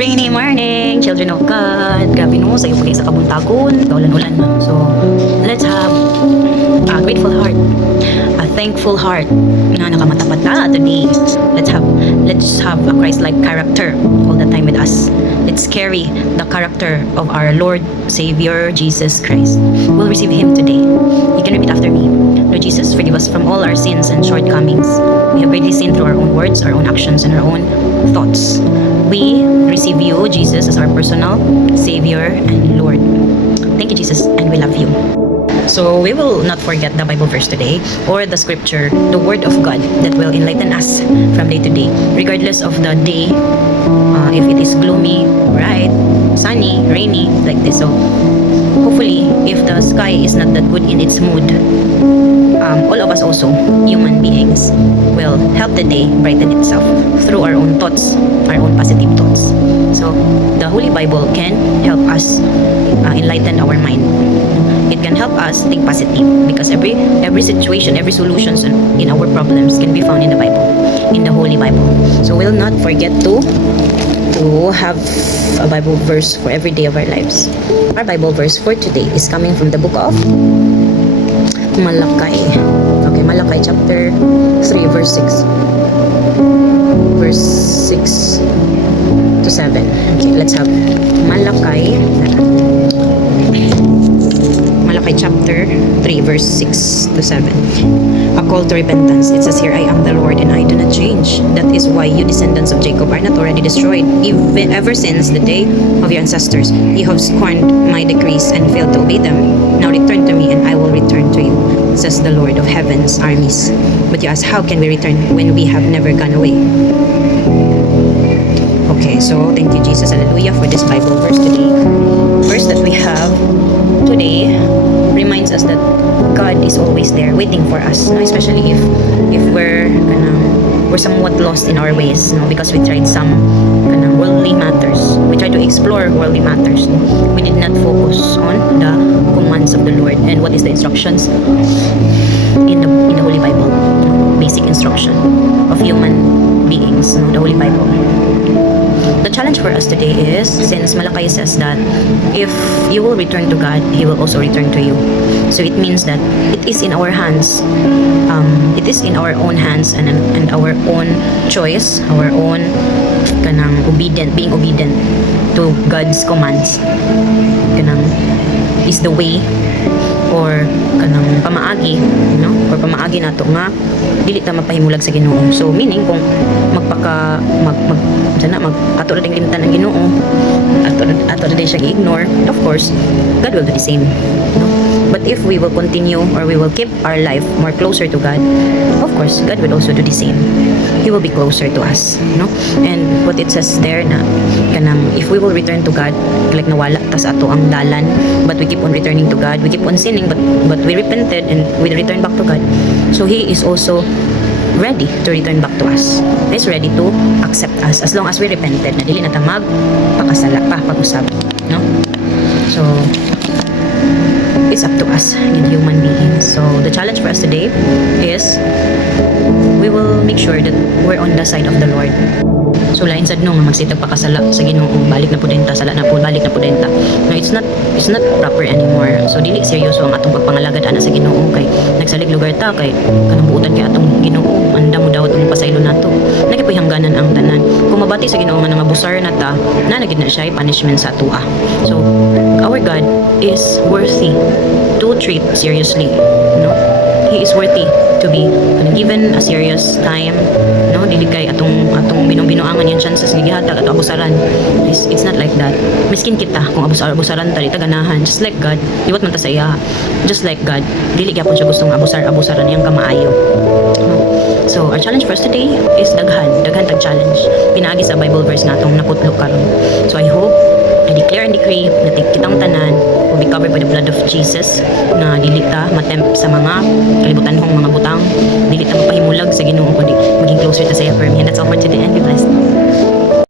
Rainy morning, children of God. Grabe no, sa iyo pagay sa kabuntagon. Ulan-ulan na. So, let's have a grateful heart. A thankful heart na nakamatapat na today. Let's have a Christ-like character all the time with us. Let's carry the character of our Lord, Savior, Jesus Christ. We'll receive Him today. You can repeat after me. Lord Jesus, forgive us from all our sins and shortcomings. We have greatly sinned through our own words, our own actions, and our own thoughts. We receive you, Jesus, as our personal Savior and Lord. Thank you, Jesus, and we love you. So we will not forget the Bible verse today or the scripture, the word of God that will enlighten us from day to day, regardless of the day, if it is gloomy, bright, sunny, rainy, like this. So hopefully, if the sky is not that good in its mood, all of us also, human beings, will help the day brighten itself through our own thoughts, our own positive thoughts. So the Holy Bible can help us enlighten our mind. It can help us think positive because every situation, every solutions in our problems can be found in the Bible, in the Holy Bible. So we'll not forget to have a Bible verse for every day of our lives. Our Bible verse for today is coming from the book of Malakay. Okay, Malakay chapter 3 verse 6. Verse 6 to 7. Okay, let's have Malakay chapter 3 verse 6 to 7. A call to repentance. It says here, I am the Lord and I do not change. That is why you descendants of Jacob are not already destroyed. Even ever since the day of your ancestors, you have scorned my decrees and failed to obey them. Now return to me and I will return to you, says the Lord of heaven's armies. But you ask, how can we return when we have never gone away? Okay, so thank you, Jesus, hallelujah, for this Bible verse today. Verse that we have today reminds us that God is always there waiting for us, no? Especially if we're somewhat lost in our ways, no? Because we tried some worldly matters. We tried to explore worldly matters, no? We did not focus on the commands of the Lord and what is the instructions in the Holy Bible, no? Basic instruction of human beings, no? The Holy Bible. The challenge for us today is, since Malakay says that if you will return to God, He will also return to you. So it means that it is in our hands. It is in our own hands and our own choice, our own being obedient to God's commands. Is the way or pamaagi, no? Or pamaagi nato nga dili ta mapahimulag sa Ginoo. So meaning kung ato na ding limtan ang Ginoo, ato na din siya i-ignore, of course God will do the same, no? But if we will continue or we will keep our life more closer to God, of course God will also do the same. He will be closer to us, no? And what it says there na if we will return to God, like nawala tas ato ang dalan, but we keep on returning to God, we keep on sinning, but we repented and we return back to God. So He is also ready to return back to us. He is ready to accept us as long as we repented na dili na ta magpakasala pa pag-usab, no? So it's up to us in human beings. So the challenge for us today is we will make sure that we're on the side of the Lord. So lain sad no magsitag pakasala sa Ginoo, balik na pud ta, sala na pud, balik na pud ta. No, it's not proper anymore. So dili seryoso ang atong pagpangalagad ana sa Ginoo kay nagsalig lugar ta kay kanang buutan kay atong Ginoo, anda mo daw atong pasaylo nato. Nagipoy hangganan ang tanan. Kung mabati sa Ginoo nga nangabusar na ta, na gid na siya punishment sa atoa. So our God is worthy to treat seriously, no? He is worthy to be given a serious time, no? Dili kay atong binuangan yan chances nga gihatag ato abusaran. It's not like that. Miskin kita kung abusaran ta, di ta ganahan, just like God, liwat man ta sa iya. Just like God, dili gyapon siya gustong abusaran yang kamaayo, no? So our challenge for us today is daghan tag challenge pinaagi sa Bible verse nga atong nakutlok karon. So I hope, I declare and decree na kitang tanan will be covered by the blood of Jesus, na dili ta matempt sa mga kalibutanhong mga butang, dili ta mapahimulag sa Ginoo kundi maging closer ta sa iya firm. And that's all for today, and be blessed.